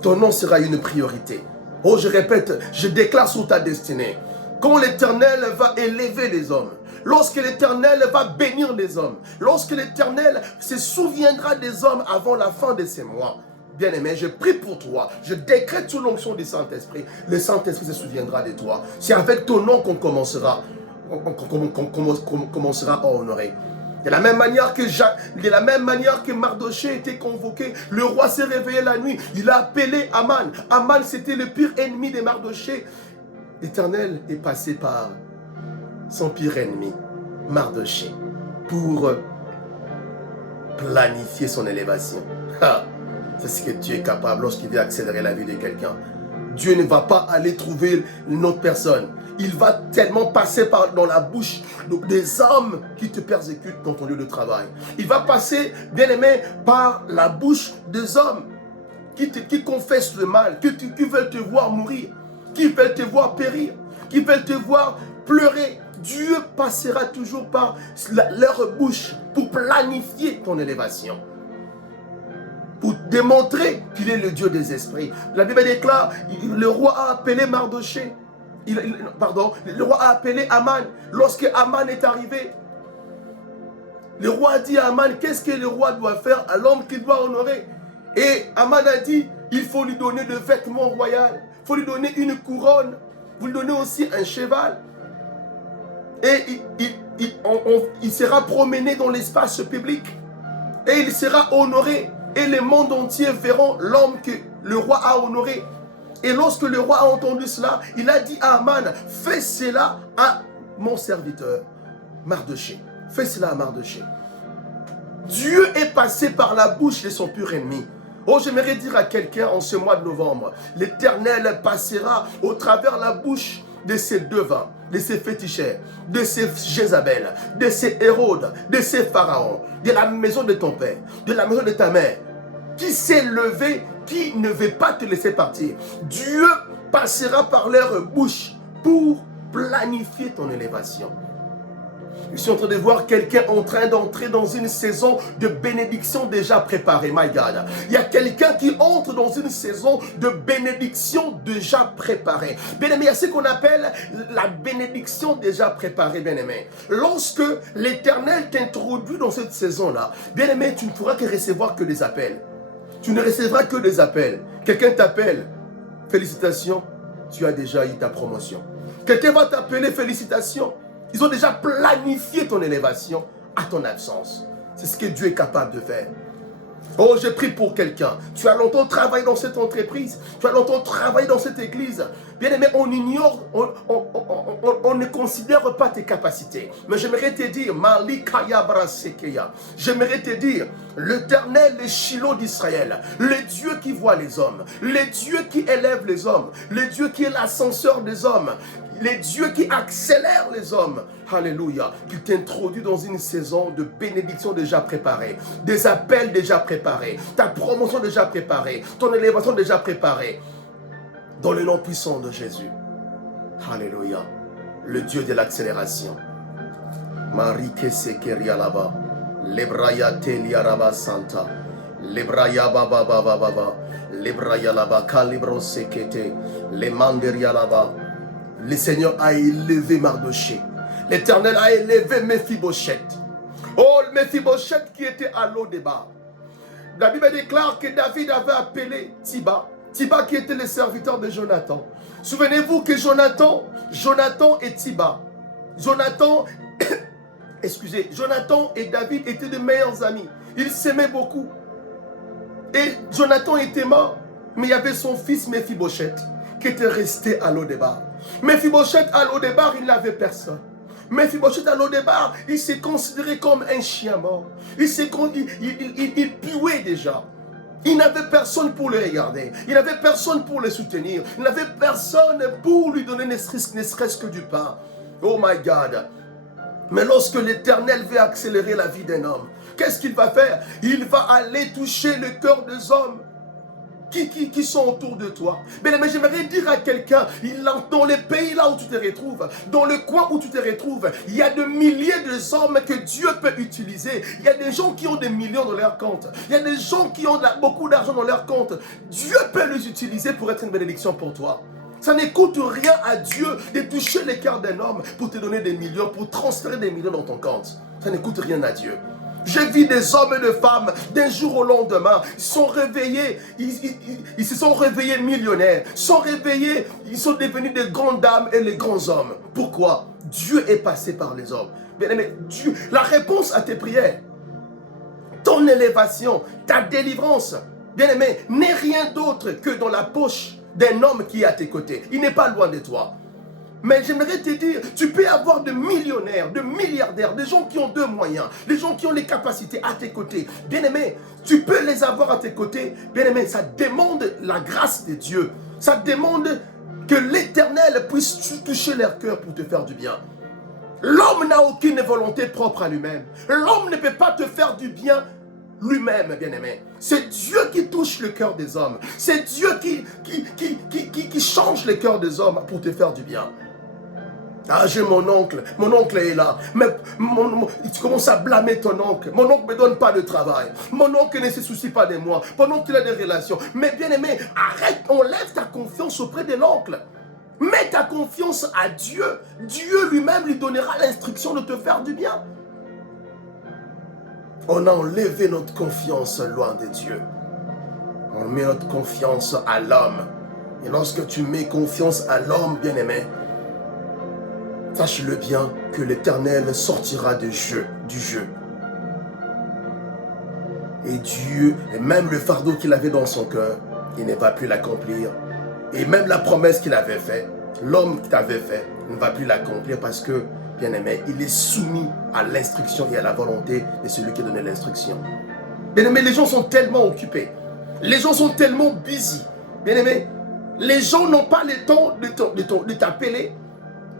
Ton nom sera une priorité. Oh, je répète, je déclare sur ta destinée. Quand l'Éternel va élever les hommes, lorsque l'Éternel va bénir les hommes, lorsque l'Éternel se souviendra des hommes avant la fin de ces mois, bien-aimé, je prie pour toi, je décrète sous l'onction du Saint-Esprit, le Saint-Esprit se souviendra de toi. C'est avec ton nom qu'on commencera à honorer. De la même manière que Mardochée était convoqué, le roi s'est réveillé la nuit, il a appelé Aman. Aman, c'était le pire ennemi de Mardochée. L'Éternel est passé par son pire ennemi, Mardochée, pour planifier son élévation. C'est ce que Dieu est capable lorsqu'il veut accélérer la vie de quelqu'un. Dieu ne va pas aller trouver une autre personne. Il va tellement passer dans la bouche des hommes qui te persécutent dans ton lieu de travail. Il va passer, bien-aimé, par la bouche des hommes qui confessent le mal, qui veulent te voir mourir, qui veulent te voir périr, qui veulent te voir pleurer. Dieu passera toujours par leur bouche pour planifier ton élévation, pour démontrer qu'il est le Dieu des esprits. La Bible déclare, le roi a appelé Mardochée, le roi a appelé Aman. Lorsque Aman est arrivé, le roi a dit à Aman, qu'est-ce que le roi doit faire à l'homme qu'il doit honorer? Et Aman a dit, il faut lui donner des vêtements royaux, il faut lui donner une couronne, vous lui donnez aussi un cheval. Et il sera promené dans l'espace public. Et il sera honoré. Et le monde entier verront l'homme que le roi a honoré. Et lorsque le roi a entendu cela, il a dit à Aman, fais cela à mon serviteur, Mardochée. Fais cela à Mardochée. Dieu est passé par la bouche de son pur ennemi. Oh, j'aimerais dire à quelqu'un en ce mois de novembre, l'Éternel passera au travers la bouche de ces devins, de ces féticheurs, de ces Jézabel, de ces Hérodes, de ces pharaons, de la maison de ton père, de la maison de ta mère, qui s'est levé, qui ne veut pas te laisser partir. Dieu passera par leur bouche pour planifier ton élévation. Je suis en train de voir quelqu'un en train d'entrer dans une saison de bénédiction déjà préparée. My God. Il y a quelqu'un qui entre dans une saison de bénédiction déjà préparée. Bien-aimé, il y a ce qu'on appelle la bénédiction déjà préparée, bien-aimé. Lorsque l'Éternel t'introduit dans cette saison-là, bien-aimé, tu ne pourras que recevoir que des appels. Tu ne recevras que des appels. Quelqu'un t'appelle. Félicitations, tu as déjà eu ta promotion. Quelqu'un va t'appeler, félicitations. Ils ont déjà planifié ton élévation à ton absence. C'est ce que Dieu est capable de faire. Oh, j'ai pris pour quelqu'un. Tu as longtemps travaillé dans cette entreprise. Tu as longtemps travaillé dans cette église. Bien aimé, on ignore, on ne considère pas tes capacités. Mais j'aimerais te dire, j'aimerais te dire, l'Éternel, le Shiloh d'Israël, le Dieu qui voit les hommes, le Dieu qui élève les hommes, le Dieu qui est l'ascenseur des hommes, les dieux qui accélèrent les hommes. Alléluia. Qu'il t'introduit dans une saison de bénédiction déjà préparée, des appels déjà préparés, ta promotion déjà préparée, ton élévation déjà préparée. Dans le nom puissant de Jésus. Alléluia. Le Dieu de l'accélération. Marie Kesekeria là-bas. Lebraya Telia Raba Santa. Lebraya Baba Baba Baba. Lebraya là-bas. Calibro Sekete. Les Manderia là-bas. Le Seigneur a élevé Mardoché. L'Éternel a élevé Mephibosheth. Oh, Mephibosheth qui était à l'O-Débar. La Bible déclare que David avait appelé Tiba. Tiba qui était le serviteur de Jonathan. Souvenez-vous que Jonathan et Tiba. Jonathan et David étaient de meilleurs amis. Ils s'aimaient beaucoup. Et Jonathan était mort, mais il y avait son fils Mephibosheth qui était resté à l'O-Débar. Mephibosheth à l'O-Débar, il n'avait personne. Mephibosheth à l'O-Débar, il s'est considéré comme un chien mort. Il puait déjà. Il n'avait personne pour le regarder. Il n'avait personne pour le soutenir. Il n'avait personne pour lui donner ne serait-ce que du pain. Oh my God. Mais lorsque l'Éternel veut accélérer la vie d'un homme, qu'est-ce qu'il va faire? Il va aller toucher le cœur des hommes qui sont autour de toi. Mais j'aimerais dire à quelqu'un, dans les pays là où tu te retrouves, dans le coin où tu te retrouves, il y a de milliers d'hommes que Dieu peut utiliser. Il y a des gens qui ont des millions dans leur compte. Il y a des gens qui ont beaucoup d'argent dans leur compte. Dieu peut les utiliser pour être une bénédiction pour toi. Ça ne coûte rien à Dieu de toucher le cœur d'un homme pour te donner des millions, pour transférer des millions dans ton compte. Ça ne coûte rien à Dieu. J'ai vu des hommes et des femmes, d'un jour au lendemain, ils sont réveillés, ils se sont réveillés millionnaires, ils sont réveillés, ils sont devenus des grandes dames et les grands hommes. Pourquoi? Dieu est passé par les hommes. Bien-aimé, Dieu, la réponse à tes prières, ton élévation, ta délivrance, bien-aimé, n'est rien d'autre que dans la poche d'un homme qui est à tes côtés. Il n'est pas loin de toi. Mais j'aimerais te dire, tu peux avoir de millionnaires, de milliardaires, des gens qui ont de moyens, des gens qui ont les capacités à tes côtés. Bien-aimé, tu peux les avoir à tes côtés. Bien-aimé, ça demande la grâce de Dieu. Ça demande que l'Éternel puisse toucher leur cœur pour te faire du bien. L'homme n'a aucune volonté propre à lui-même. L'homme ne peut pas te faire du bien lui-même, bien-aimé. C'est Dieu qui touche le cœur des hommes. C'est Dieu qui change le cœur des hommes pour te faire du bien. Ah, j'ai mon oncle est là. Mais tu commences à blâmer ton oncle. Mon oncle ne me donne pas de travail. Mon oncle ne se soucie pas de moi. Mon oncle a des relations. Mais bien aimé, arrête, enlève ta confiance auprès de l'oncle. Mets ta confiance à Dieu. Dieu lui-même lui donnera l'instruction de te faire du bien. On a enlevé notre confiance loin de Dieu. On met notre confiance à l'homme. Et lorsque tu mets confiance à l'homme, bien aimé, sache-le bien que l'Éternel sortira du jeu. Et Dieu, et même le fardeau qu'il avait dans son cœur, il n'a pas pu l'accomplir. Et même la promesse qu'il avait faite, l'homme qui t'avait fait, ne va plus l'accomplir parce que, bien aimé, il est soumis à l'instruction et à la volonté de celui qui a donné l'instruction. Bien aimé, les gens sont tellement occupés. Les gens sont tellement busy. Bien aimé, les gens n'ont pas le temps de t'appeler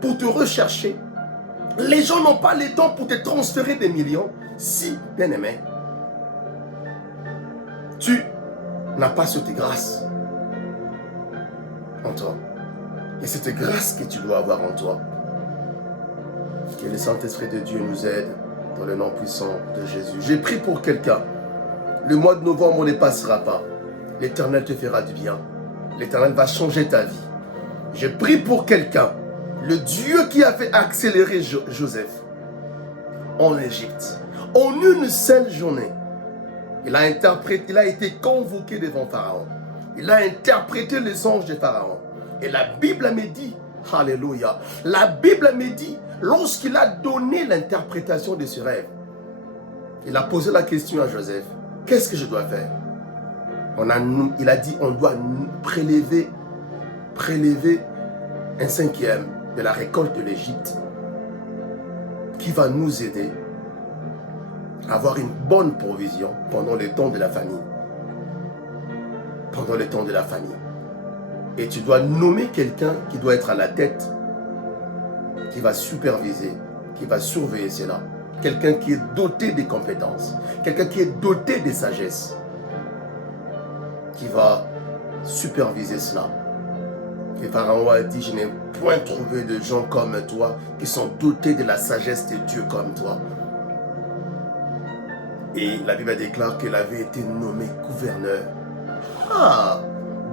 pour te rechercher. Les gens n'ont pas le temps pour te transférer des millions. Si, bien aimé, tu n'as pas cette grâce en toi. Et cette grâce que tu dois avoir en toi. Que le Saint-Esprit de Dieu nous aide dans le nom puissant de Jésus. J'ai prié pour quelqu'un. Le mois de novembre ne passera pas. L'Éternel te fera du bien. L'Éternel va changer ta vie. J'ai prié pour quelqu'un. Le Dieu qui a fait accélérer Joseph en Égypte. En une seule journée, il a été convoqué devant Pharaon. Il a interprété les anges de Pharaon. Et la Bible me dit, alléluia, la Bible me dit, lorsqu'il a donné l'interprétation de ce rêve, il a posé la question à Joseph, qu'est-ce que je dois faire? Il a dit, on doit prélever un cinquième de la récolte de l'Égypte qui va nous aider à avoir une bonne provision pendant le temps de la famine. Pendant le temps de la famine. Et tu dois nommer quelqu'un qui doit être à la tête qui va superviser, qui va surveiller cela. Quelqu'un qui est doté des compétences, quelqu'un qui est doté des sagesses, qui va superviser cela. Et Pharaon a dit, je n'ai point trouvé de gens comme toi, qui sont dotés de la sagesse de Dieu comme toi. Et la Bible déclare qu'il avait été nommé gouverneur.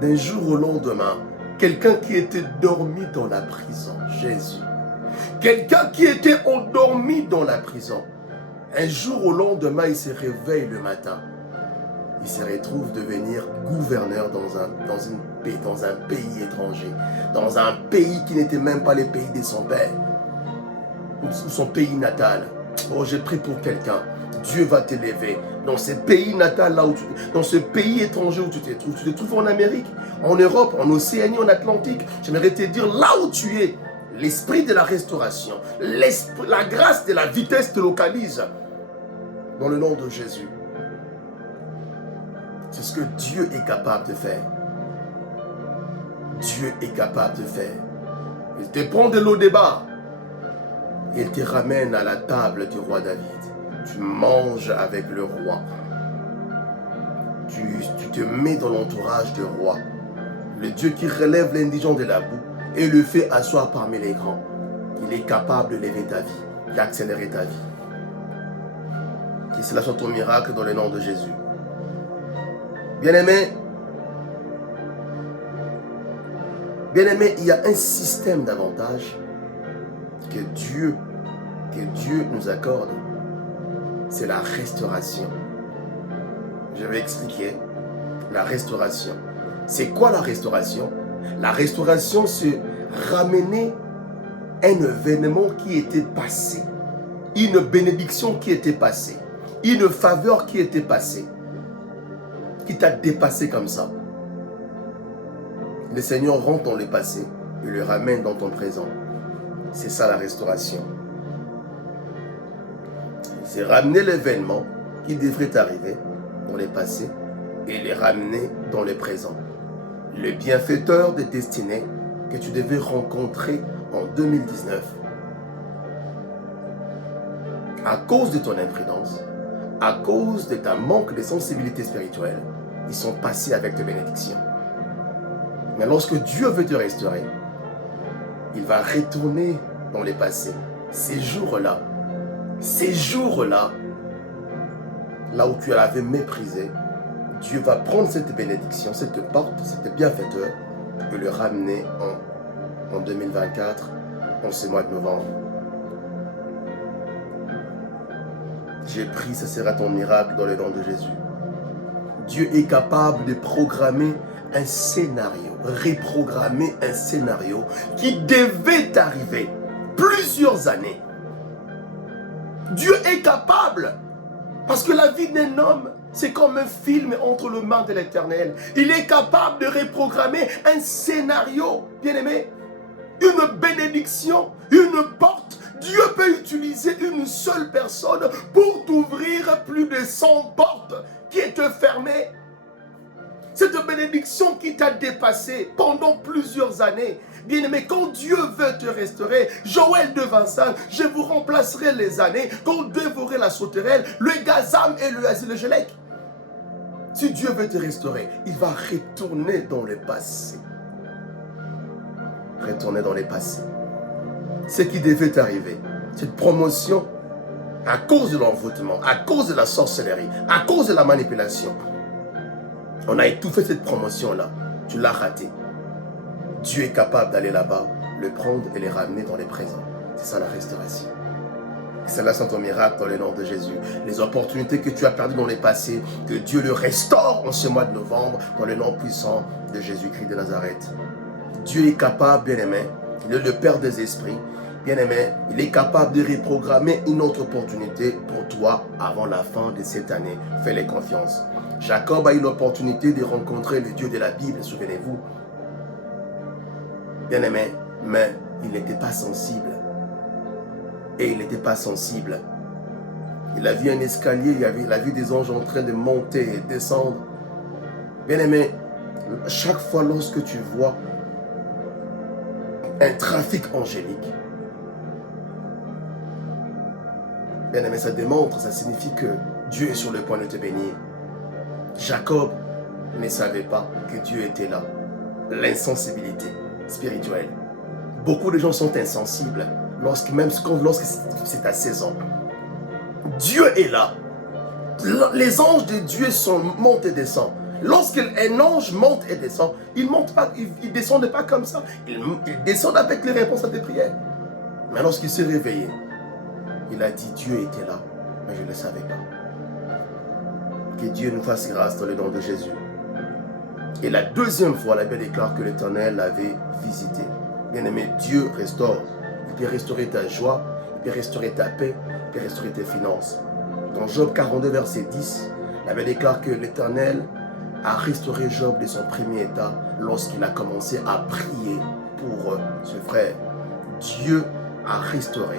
D'un jour au lendemain, quelqu'un qui était dormi dans la prison, Jésus. Quelqu'un qui était endormi dans la prison. Un jour au lendemain, il se réveille le matin. Il se retrouve devenir gouverneur dans un pays étranger. Dans un pays qui n'était même pas le pays de son père. Ou son pays natal. Oh, j'ai pris pour quelqu'un. Dieu va t'élever dans ce pays natal, dans ce pays étranger où tu te trouves en Amérique, en Europe, en Océanie, en Atlantique. J'aimerais te dire là où tu es, l'esprit de la restauration, la grâce de la vitesse te localise dans le nom de Jésus. C'est ce que Dieu est capable de faire. Dieu est capable de faire. Il te prend de l'eau des bas et il te ramène à la table du roi David. Tu manges avec le roi. Tu te mets dans l'entourage du roi. Le Dieu qui relève l'indigent de la boue et le fait asseoir parmi les grands. Il est capable de lever ta vie, d'accélérer ta vie. Que cela soit ton miracle dans le nom de Jésus. Bien-aimé, il y a un système d'avantages que Dieu nous accorde. C'est la restauration. Je vais expliquer la restauration. C'est quoi la restauration? La restauration, c'est ramener un événement qui était passé, une bénédiction qui était passée, une faveur qui était passée, qui t'a dépassé comme ça. Le Seigneur rentre dans le passé et le ramène dans ton présent. C'est ça la restauration. C'est ramener l'événement qui devrait arriver dans le passé et les ramener dans le présent. Le bienfaiteur de destinée que tu devais rencontrer en 2019, à cause de ton imprudence, à cause de ta manque de sensibilité spirituelle, ils sont passés avec tes bénédictions. Mais lorsque Dieu veut te restaurer, il va retourner dans le passé. Ces jours-là, là où tu l'avais méprisé, Dieu va prendre cette bénédiction, cette porte, cette bienfaiteur, et le ramener en 2024, en ce mois de novembre. J'ai pris, ce sera ton miracle dans le nom de Jésus. Dieu est capable de programmer un scénario, reprogrammer un scénario qui devait arriver plusieurs années. Dieu est capable, parce que la vie d'un homme, c'est comme un film entre les mains de l'Éternel. Il est capable de reprogrammer un scénario, bien-aimé, une bénédiction, une porte. Dieu peut utiliser une seule personne pour t'ouvrir plus de 100 portes qui étaient fermées. Cette bénédiction qui t'a dépassé pendant plusieurs années. Bien-aimé, quand Dieu veut te restaurer, Joël 2,25, je vous remplacerai les années, quand dévorer la sauterelle, le gazam et le azilégélec. Si Dieu veut te restaurer, il va retourner dans le passé. Retourner dans le passé. Ce qui devait arriver, cette promotion, à cause de l'envoûtement, à cause de la sorcellerie, à cause de la manipulation, on a étouffé cette promotion-là. Tu l'as raté. Dieu est capable d'aller là-bas, le prendre et les ramener dans les présents. C'est ça la restauration. C'est là ton miracle dans le nom de Jésus. Les opportunités que tu as perdues dans le passé, que Dieu le restaure en ce mois de novembre, dans le nom puissant de Jésus-Christ de Nazareth. Dieu est capable, bien-aimé. Il est le Père des esprits. Bien-aimé, il est capable de reprogrammer une autre opportunité pour toi avant la fin de cette année. Fais-les confiance. Jacob a eu l'opportunité de rencontrer le Dieu de la Bible, souvenez-vous. Bien-aimé, mais il n'était pas sensible. Et il n'était pas sensible. Il a vu un escalier, il a vu des anges en train de monter et descendre. Bien-aimé, chaque fois lorsque tu vois un trafic angélique, Bien aimé, ça démontre, ça signifie que Dieu est sur le point de te bénir. Jacob ne savait pas que Dieu était là. L'insensibilité spirituelle. Beaucoup de gens sont insensibles, même lorsque c'est à 16 ans. Dieu est là. Les anges de Dieu montent et descendent. Lorsqu'un ange monte et descend, il ne descendent pas comme ça. Ils descendent avec les réponses à tes prières. Mais lorsqu'il s'est réveillé, il a dit Dieu était là, mais je ne le savais pas. Que Dieu nous fasse grâce dans le nom de Jésus. Et la deuxième fois, la Bible déclare que l'Éternel l'avait visité. Bien-aimé, Dieu restaure. Il peut restaurer ta joie, il peut restaurer ta paix, il peut restaurer tes finances. Dans Job 42, verset 10, la Bible déclare que l'Éternel a restauré Job de son premier état lorsqu'il a commencé à prier pour ce frère. Dieu a restauré,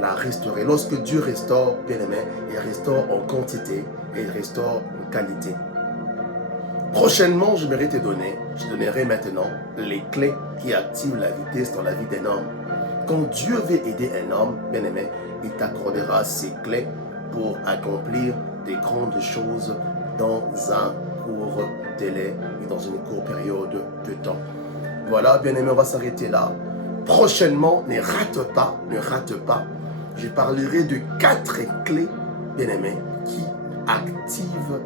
l'a restauré. Lorsque Dieu restaure, bien-aimé, il restaure en quantité et il restaure en qualité. Prochainement, je donnerai maintenant les clés qui activent la vitesse dans la vie d'un homme. Quand Dieu veut aider un homme, bien-aimé, il t'accordera ces clés pour accomplir des grandes choses dans un court délai et dans une courte période de temps. Voilà, bien-aimé, on va s'arrêter là. Prochainement, ne rate pas. Je parlerai de 4 clés, bien-aimé, qui activent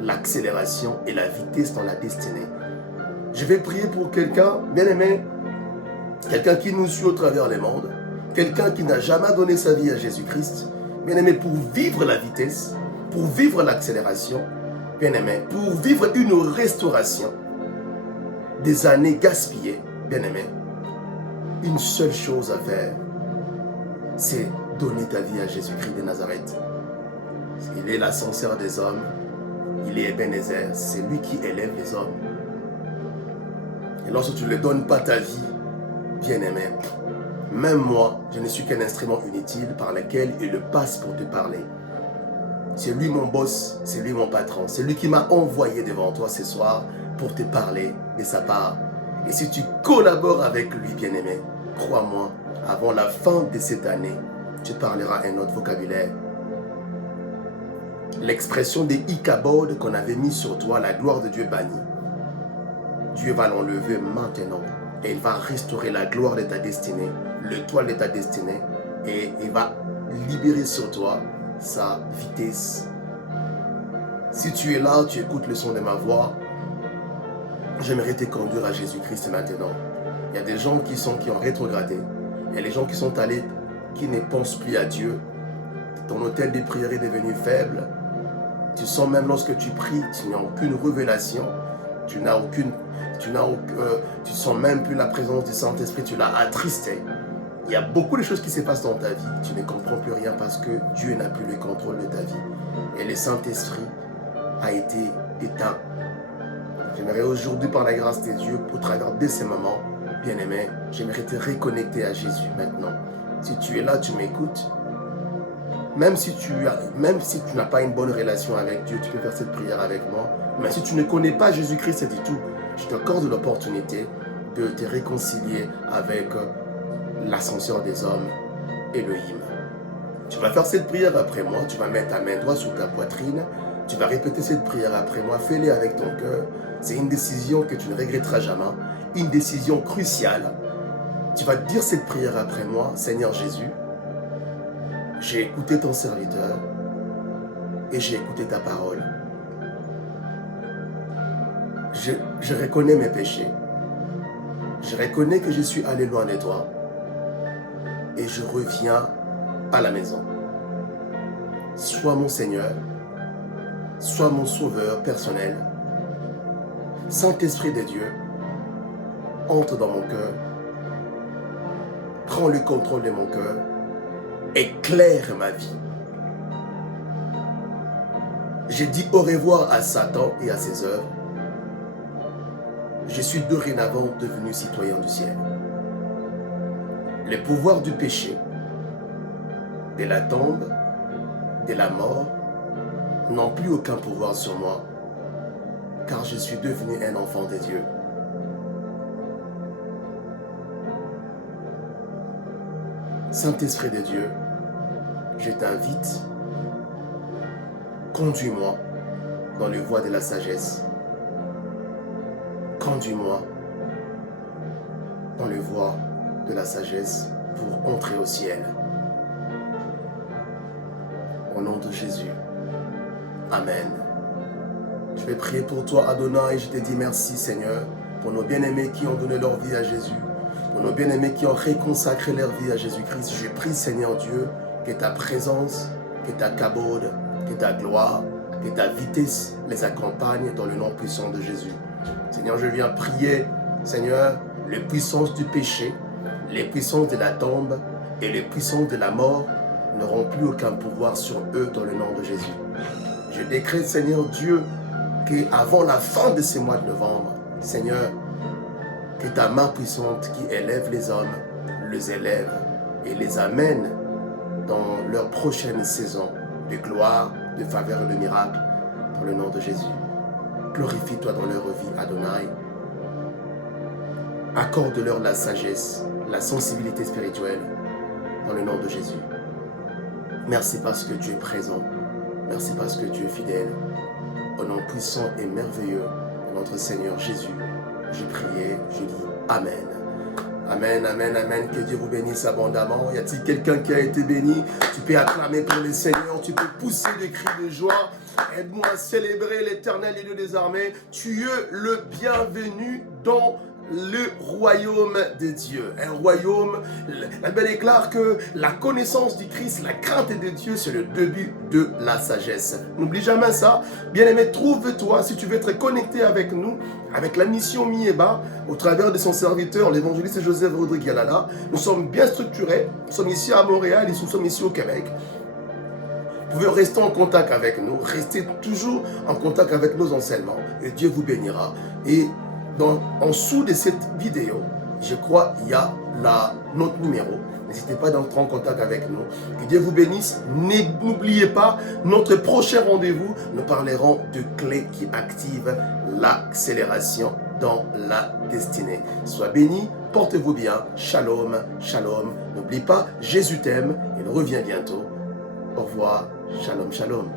l'accélération et la vitesse dans la destinée. Je vais prier pour quelqu'un, bien-aimé, quelqu'un qui nous suit au travers les mondes, quelqu'un qui n'a jamais donné sa vie à Jésus-Christ, bien-aimé, pour vivre la vitesse, pour vivre l'accélération, bien-aimé, pour vivre une restauration des années gaspillées, bien-aimé. Une seule chose à faire, c'est donner ta vie à Jésus-Christ de Nazareth. Il est l'ascenseur des hommes, il est Ebenezer, c'est lui qui élève les hommes. Et lorsque tu ne lui donnes pas ta vie, bien-aimé, même moi, je ne suis qu'un instrument inutile par lequel il le passe pour te parler. C'est lui mon boss, c'est lui mon patron, c'est lui qui m'a envoyé devant toi ce soir pour te parler de sa part. Et si tu collabores avec lui, bien-aimé, crois-moi, avant la fin de cette année, tu parleras un autre vocabulaire. L'expression des Ichabod qu'on avait mis sur toi, la gloire de Dieu bannie. Dieu va l'enlever maintenant et il va restaurer la gloire de ta destinée, le toit de ta destinée, et il va libérer sur toi sa vitesse. Si tu es là, tu écoutes le son de ma voix, j'aimerais te conduire à Jésus-Christ maintenant. Il y a des gens qui ont rétrogradé. Il y a des gens qui sont allés, qui ne pensent plus à Dieu. Ton hôtel de prière est devenu faible. Tu sens même lorsque tu pries, tu n'as aucune révélation. Tu sens même plus la présence du Saint-Esprit. Tu l'as attristé. Il y a beaucoup de choses qui se passent dans ta vie. Tu ne comprends plus rien parce que Dieu n'a plus le contrôle de ta vie. Et le Saint-Esprit a été éteint. J'aimerais aujourd'hui, par la grâce de Dieu, pour travers de ces moments, bien-aimé, j'aimerais te reconnecter à Jésus maintenant. Si tu es là, tu m'écoutes. Même si tu n'as pas une bonne relation avec Dieu, tu peux faire cette prière avec moi. Mais si tu ne connais pas Jésus-Christ du tout, je t'accorde l'opportunité de te réconcilier avec l'ascenseur des hommes, Elohim. Tu vas faire cette prière après moi, tu vas mettre ta main droite sur ta poitrine, tu vas répéter cette prière après moi, fais-le avec ton cœur. C'est une décision que tu ne regretteras jamais, une décision cruciale. Tu vas dire cette prière après moi, Seigneur Jésus, j'ai écouté ton serviteur et j'ai écouté ta parole. Je reconnais mes péchés. Je reconnais que je suis allé loin de toi et je reviens à la maison. Sois mon Seigneur, sois mon sauveur personnel. Saint-Esprit de Dieu, entre dans mon cœur, prends le contrôle de mon cœur, éclaire ma vie. J'ai dit au revoir à Satan et à ses œuvres. Je suis dorénavant devenu citoyen du ciel. Les pouvoirs du péché, de la tombe, de la mort, n'ont plus aucun pouvoir sur moi, car je suis devenu un enfant de Dieu. Saint-Esprit de Dieu, je t'invite, conduis-moi dans les voies de la sagesse. Conduis-moi dans les voies de la sagesse pour entrer au ciel. Au nom de Jésus. Amen. Je vais prier pour toi, Adonai, et je te dis merci, Seigneur, pour nos bien-aimés qui ont donné leur vie à Jésus, pour nos bien-aimés qui ont réconsacré leur vie à Jésus-Christ. Je prie, Seigneur Dieu, que ta présence, que ta kabod, que ta gloire, que ta vitesse les accompagne dans le nom puissant de Jésus. Seigneur, je viens prier, Seigneur, les puissances du péché, les puissances de la tombe et les puissances de la mort n'auront plus aucun pouvoir sur eux dans le nom de Jésus. Je décrète, Seigneur Dieu, qu'avant la fin de ce mois de novembre, Seigneur, que ta main puissante qui élève les hommes, les élève et les amène dans leur prochaine saison de gloire, de faveur et de miracle, dans le nom de Jésus. Glorifie-toi dans leur vie, Adonai. Accorde-leur la sagesse, la sensibilité spirituelle, dans le nom de Jésus. Merci parce que tu es présent. Merci parce que tu es fidèle. Au nom puissant et merveilleux de notre Seigneur Jésus, j'ai prié, je dis Amen. Amen, amen, amen. Que Dieu vous bénisse abondamment. Y a-t-il quelqu'un qui a été béni? Tu peux acclamer pour le Seigneur. Tu peux pousser des cris de joie. Aide-moi à célébrer l'Éternel et Dieu des armées. Tu es le bienvenu dans le royaume de Dieu. Un royaume, la Bible déclare que la connaissance du Christ, la crainte de Dieu, c'est le début de la sagesse. N'oublie jamais ça. Bien-aimé, trouve-toi, si tu veux être connecté avec nous, avec la mission Mieba, au travers de son serviteur, l'évangéliste Joseph Rodrigue Yalala. Nous sommes bien structurés. Nous sommes ici à Montréal et nous sommes ici au Québec. Vous pouvez rester en contact avec nous, restez toujours en contact avec nos enseignements et Dieu vous bénira. Et en dessous de cette vidéo, je crois, il y a notre numéro. N'hésitez pas d'entrer en contact avec nous. Que Dieu vous bénisse. N'oubliez pas, notre prochain rendez-vous, nous parlerons de clés qui activent l'accélération dans la destinée. Sois béni, portez-vous bien. Shalom, shalom. N'oublie pas, Jésus t'aime. Il revient bientôt. Au revoir. Shalom, shalom.